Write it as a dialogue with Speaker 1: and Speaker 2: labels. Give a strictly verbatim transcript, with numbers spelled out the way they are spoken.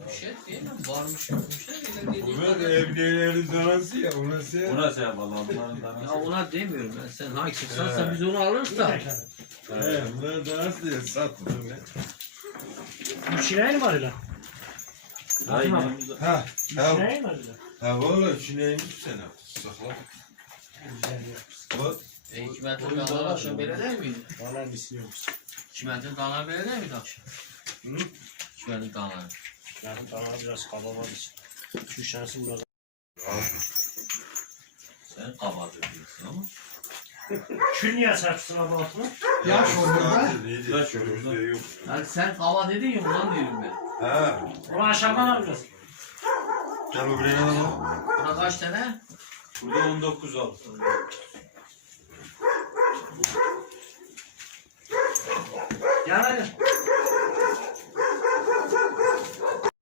Speaker 1: şey değil mi? Varmış yokmuş da öyle dediğim
Speaker 2: Bunlar
Speaker 1: kadar.
Speaker 2: evlilerin danası ya. O nasıl ya?
Speaker 3: Bu nasıl yapalım? Onların
Speaker 1: Ya
Speaker 3: danası.
Speaker 1: ona demiyorum ben. Sen hakimsen
Speaker 2: He.
Speaker 1: sen biz onu alırız da.
Speaker 2: He, bunlar danası ya. Satmıyor be.
Speaker 4: Şineğin var öyle.
Speaker 3: Aynen.
Speaker 2: Ha. Ha.
Speaker 4: Şineğin var öyle.
Speaker 2: Ha valla şu neymiş sen artık. Sakla. Bak.
Speaker 1: E, hikmetin dağlar akşam böyle değil miydi?
Speaker 4: Valla misliyormuş.
Speaker 1: Hikmetin dağlar böyle değil miydi akşam?
Speaker 2: Hı?
Speaker 1: Hikmetin dağları.
Speaker 4: Yani bana biraz kabamak için. Şu şansım biraz.
Speaker 1: Sen kabadır diyorsun ama.
Speaker 4: Kül niye serpsin abi altına?
Speaker 2: Ya şurada.
Speaker 3: Yaş orada.
Speaker 2: Yok.
Speaker 1: Yani sen kaba dedin ya ondan diyorum ben.
Speaker 2: Ha.
Speaker 4: Onu aşağıdan al biraz.
Speaker 2: Gel bu buraya alalım.
Speaker 1: Buna kaç tane?
Speaker 3: Burada on dokuz al.
Speaker 4: Gel hadi.